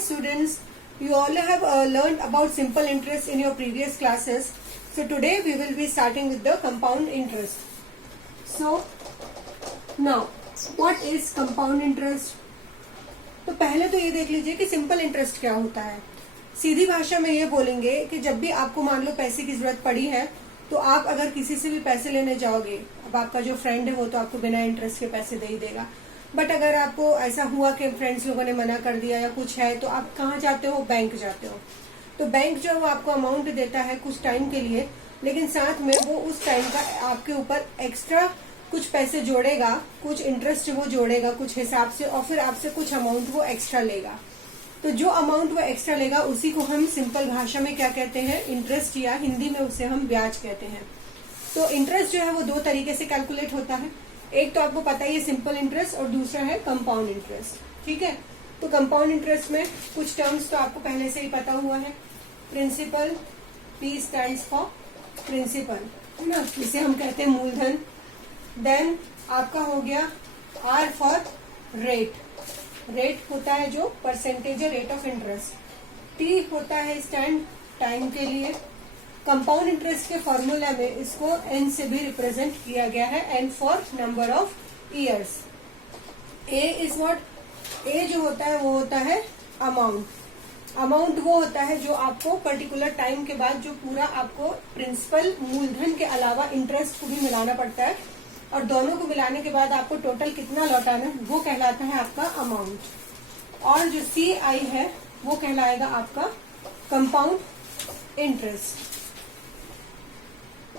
students, you all have learned about simple interest in your previous classes. So today we will be starting with the compound interest. So now what is compound interest? तो पहले तो ये देख लीजिए कि simple interest क्या होता है. सीधी भाषा में ये बोलेंगे कि जब भी आपको मान लो पैसे की जरूरत पड़ी है तो आप अगर किसी से भी पैसे लेने जाओगे, अब आपका जो फ्रेंड है वो तो आपको बिना इंटरेस्ट के पैसे दे ही देगा, बट अगर आपको ऐसा हुआ कि फ्रेंड्स लोगों ने मना कर दिया या कुछ है तो आप कहाँ जाते हो? बैंक जाते हो. तो बैंक जो वो आपको अमाउंट देता है कुछ टाइम के लिए, लेकिन साथ में वो उस टाइम का आपके ऊपर एक्स्ट्रा कुछ पैसे जोड़ेगा, कुछ इंटरेस्ट वो जोड़ेगा कुछ हिसाब से, और फिर आपसे कुछ अमाउंट वो एक्स्ट्रा लेगा. तो जो अमाउंट वो एक्स्ट्रा लेगा उसी को हम सिंपल भाषा में क्या कहते हैं? इंटरेस्ट, या हिंदी में उसे हम ब्याज कहते हैं. तो इंटरेस्ट जो है वो दो तरीके से कैलकुलेट होता है. एक तो आपको पता ही है सिंपल इंटरेस्ट, और दूसरा है कंपाउंड इंटरेस्ट. ठीक है. तो कंपाउंड इंटरेस्ट में कुछ टर्म्स तो आपको पहले से ही पता हुआ है. Principal, P stands for principal, है ना, जिसे हम कहते हैं मूलधन. देन आपका हो गया R फॉर रेट. रेट होता है जो परसेंटेज है, रेट ऑफ इंटरेस्ट. T होता है स्टैंड टाइम के लिए. कंपाउंड इंटरेस्ट के फॉर्मूला में इसको N से भी रिप्रेजेंट किया गया है, N for number of years. A is what? A जो होता है वो होता है अमाउंट. अमाउंट वो होता है जो आपको पर्टिकुलर टाइम के बाद जो पूरा आपको प्रिंसिपल मूलधन के अलावा इंटरेस्ट को भी मिलाना पड़ता है, और दोनों को मिलाने के बाद आपको टोटल कितना लौटाना है वो कहलाता है आपका अमाउंट. और जो CI है वो कहलाएगा आपका कंपाउंड इंटरेस्ट.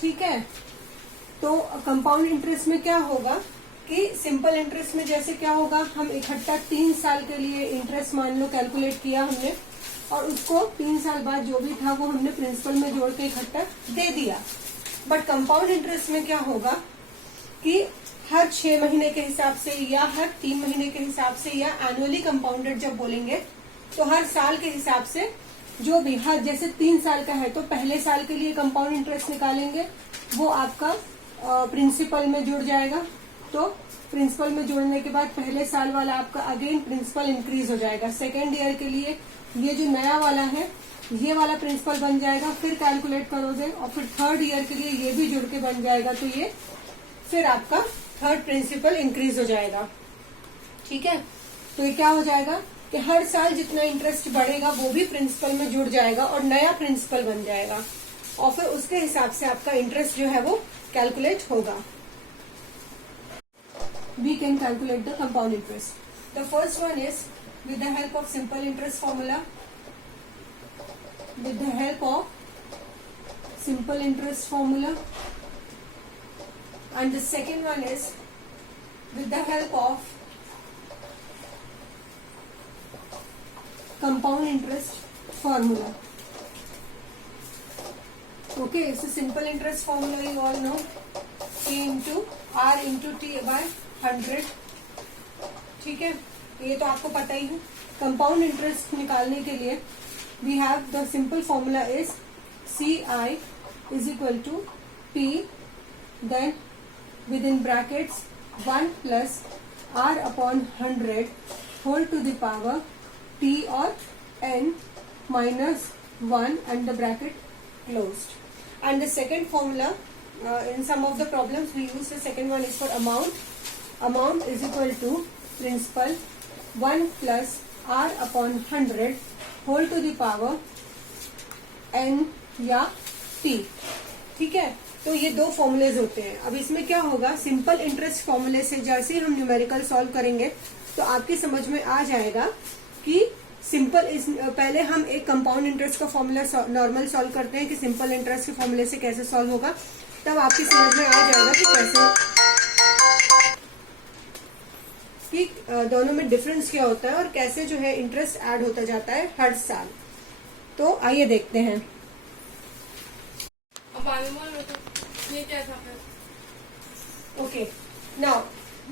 ठीक है. तो कंपाउंड इंटरेस्ट में क्या होगा कि सिंपल इंटरेस्ट में जैसे क्या होगा, हम इकट्ठा 3 साल के लिए इंटरेस्ट मान लो कैलकुलेट किया हमने, और उसको 3 साल बाद जो भी था वो हमने प्रिंसिपल में जोड़ के इकट्ठा दे दिया. बट कंपाउंड इंटरेस्ट में क्या होगा कि हर 6 महीने के हिसाब से या हर 3 महीने के हिसाब से या एनुअली कंपाउंडेड जब बोलेंगे तो हर साल के हिसाब से जो भी, हर जैसे 3 साल का है तो पहले साल के लिए कंपाउंड इंटरेस्ट निकालेंगे, वो आपका प्रिंसिपल में जुड़ जाएगा. तो प्रिंसिपल में जोड़ने के बाद पहले साल वाला आपका अगेन प्रिंसिपल इंक्रीज हो जाएगा. सेकेंड ईयर के लिए ये जो नया वाला है ये वाला प्रिंसिपल बन जाएगा, फिर कैलकुलेट करोगे, और फिर थर्ड ईयर के लिए ये भी जुड़ के बन जाएगा, तो ये फिर आपका थर्ड प्रिंसिपल इंक्रीज हो जाएगा. ठीक है. तो ये क्या हो जाएगा कि हर साल जितना इंटरेस्ट बढ़ेगा वो भी प्रिंसिपल में जुड़ जाएगा और नया प्रिंसिपल बन जाएगा, और फिर उसके हिसाब से आपका इंटरेस्ट जो है वो कैलकुलेट होगा. We can calculate the compound interest. The first one is with the help of simple interest formula. With the help of simple interest formula. And the second one is with the help of compound interest formula. Okay, so simple interest formula you all know, P into R into T by 100. ठीक है. ये तो आपको पता ही है. Compound interest निकालने के लिए we have the simple formula is CI is equal to P, then within brackets 1 plus R upon 100 whole to the power T और N minus 1 and the bracket closed. And the second formula in some of the problems we use the second one is for amount. Amount is equal to principal 1 plus R upon 100 whole to the power N या P. ठीक है. तो ये दो formulas होते हैं. अब इसमें क्या होगा, सिंपल इंटरेस्ट फॉर्मूले से जैसे ही हम न्यूमेरिकल सॉल्व करेंगे तो आपकी समझ में आ जाएगा कि सिंपल इस पहले हम एक कंपाउंड इंटरेस्ट का फॉर्मूला नॉर्मल सॉल्व करते हैं कि सिंपल इंटरेस्ट के फॉर्मूले से कैसे सॉल्व होगा, तब आपकी समझ में आ जाएगा कि कैसे, कि दोनों में डिफरेंस क्या होता है और कैसे जो है इंटरेस्ट ऐड होता जाता है हर साल. तो आइए देखते हैं. Okay, now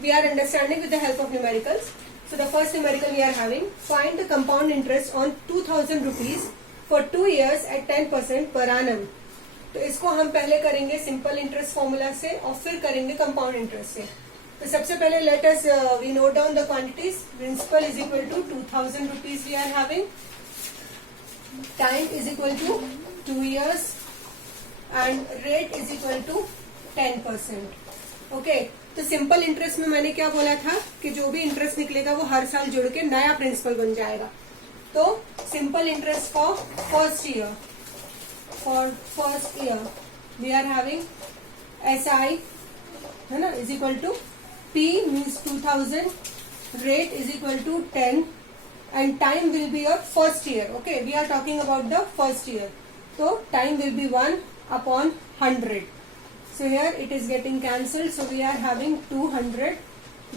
we are understanding with the help of numericals. So the first numerical we are having, find the compound interest on 2000 rupees for 2 years at 10% per annum. तो इसको हम पहले करेंगे सिंपल इंटरेस्ट फॉर्मूला से और फिर करेंगे compound interest से. तो सबसे पहले let us we note down the quantities. Principal is equal to 2000 rupees we are having. Time is equal to 2 years and rate is equal to 10%. Okay, तो simple interest में मैंने क्या बोला था कि जो भी इंटरेस्ट निकलेगा वो हर साल जुड़ के नया प्रिंसिपल बन जाएगा. तो simple interest for first year we are having SI है ना is equal to P means 2000, rate is equal to 10 and time will be your first year. Okay, we are talking about the first year. तो time will be 1/100. So here it is getting cancelled. So we are having 200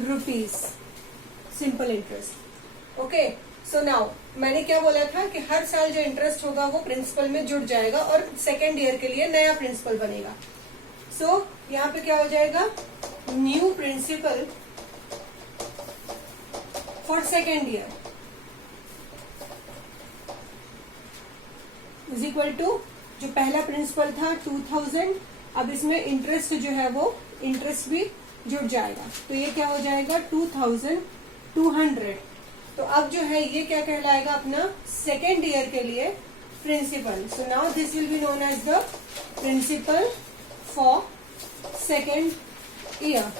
rupees simple interest. Okay. So now मैंने क्या बोला था कि हर साल जो interest होगा वो प्रिंसिपल में जुड़ जाएगा और सेकेंड ईयर के लिए नया प्रिंसिपल बनेगा. So यहाँ पे क्या हो जाएगा, new principal for second year is equal to जो पहला प्रिंसिपल था 2000. अब इसमें इंटरेस्ट जो है वो इंटरेस्ट भी जुड़ जाएगा. तो ये क्या हो जाएगा 2200. तो अब जो है ये क्या कहलाएगा अपना सेकेंड ईयर के लिए principal. So now this will be known as the principal for second year.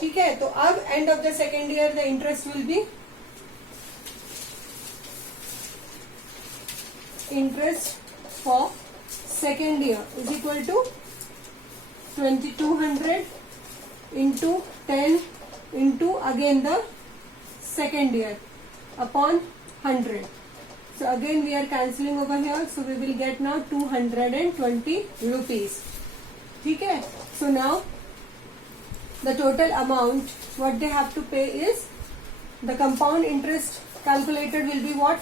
ठीक है, तो अब end of the second year the interest will be interest for second year is equal to 2200 into 10 into again the second year upon 100. So again we are cancelling over here. So we will get now 220 rupees. ठीक है. So now the total amount what they have to pay is the compound interest calculated will be what?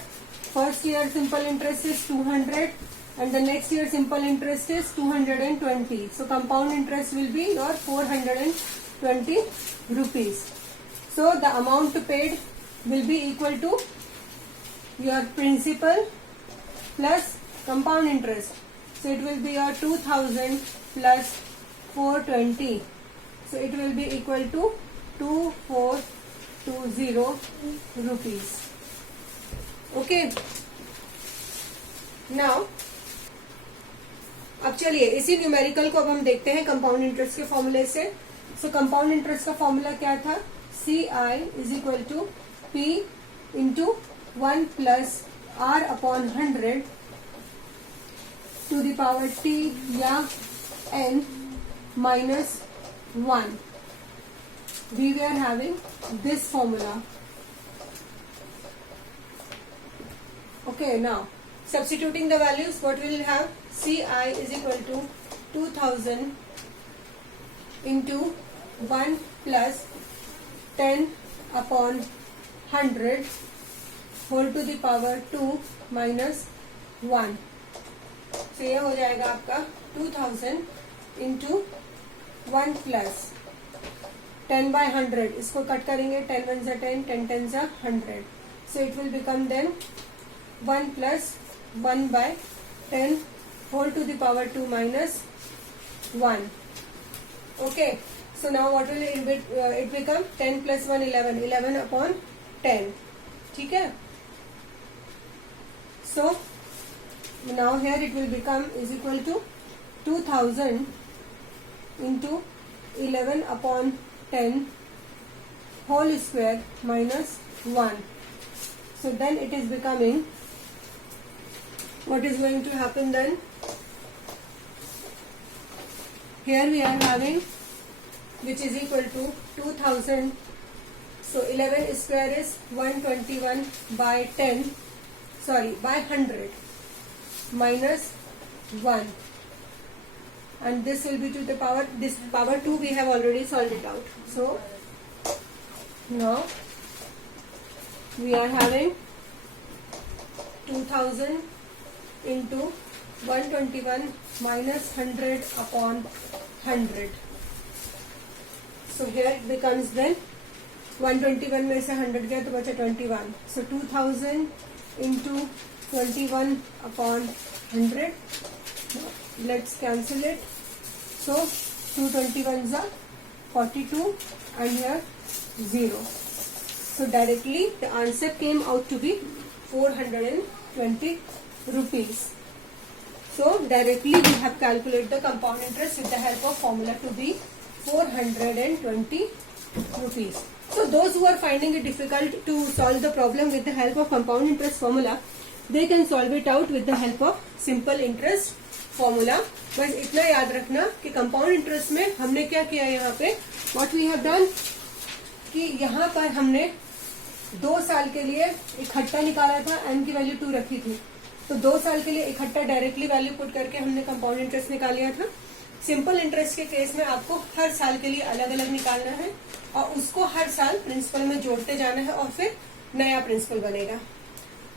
First year simple interest is 200. And the next year simple interest is 220. So compound interest will be your 420 rupees. So the amount paid will be equal to your principal plus compound interest. So it will be your 2000 plus 420. So it will be equal to 2420 rupees. Okay. Now अब चलिए इसी numerical को अब हम देखते हैं compound interest के फॉर्मूले से. सो कंपाउंड इंटरेस्ट का फॉर्मूला क्या था, CI is equal to P into 1 plus R/100 to the power T या N minus 1. We are having this formula. Okay, now substituting the values, what we will have, CI is equal to 2000 into 1 plus 10/100 whole to the power 2 minus 1. So ये हो जाएगा आपका 2000 into 1 plus 10/100. इसको cut करेंगे, 10 1 जा 10, 10 10 जा 100. So it will become then 1 plus 1/10 whole to the power 2 minus 1. Okay, so now what will it become? 10 plus 1 11, 11/10. ठीक है. So now here it will become is equal to 2000 into 11/10 whole square minus 1. So then it is becoming, what is going to happen then? Here we are having which is equal to 2000. So 11 square is 121/10, sorry, by 100 minus 1. And this will be to the power, this power 2 we have already solved it out. So now we are having 2000 into 121 minus 100/100. So here it becomes then 121 में से 100 गया तो बचा 21. So 2000 into 21/100. Let's cancel it. So 2 21s are 42 and here 0. So directly the answer came out to be 420 rupees. So directly we have calculated the compound interest with the help of formula to be 420 rupees. So those who are finding it difficult to solve the problem with the help of compound interest formula, they can solve it out with the help of simple interest formula. बस इतना याद रखना कि compound interest में हमने क्या किया यहाँ पे, व्हाट वी हैव डन, कि यहाँ पर हमने 2 साल के लिए इकट्ठा निकाला था, n की वैल्यू 2 रखी थी, तो 2 साल के लिए इकट्ठा डायरेक्टली वैल्यू पुट करके हमने कंपाउंड इंटरेस्ट निकाल लिया था। सिंपल इंटरेस्ट के केस में आपको हर साल के लिए अलग अलग निकालना है और उसको हर साल प्रिंसिपल में जोड़ते जाना है और फिर नया प्रिंसिपल बनेगा।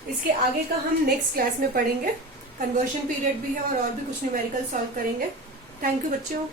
इसके आगे का हम नेक्स्ट क्लास में पढ़ेंगे। कन्वर्शन पीरियड भी है और भी कुछ न्यूमेरिकल सॉल्व करेंगे। थैंक यू बच्चों।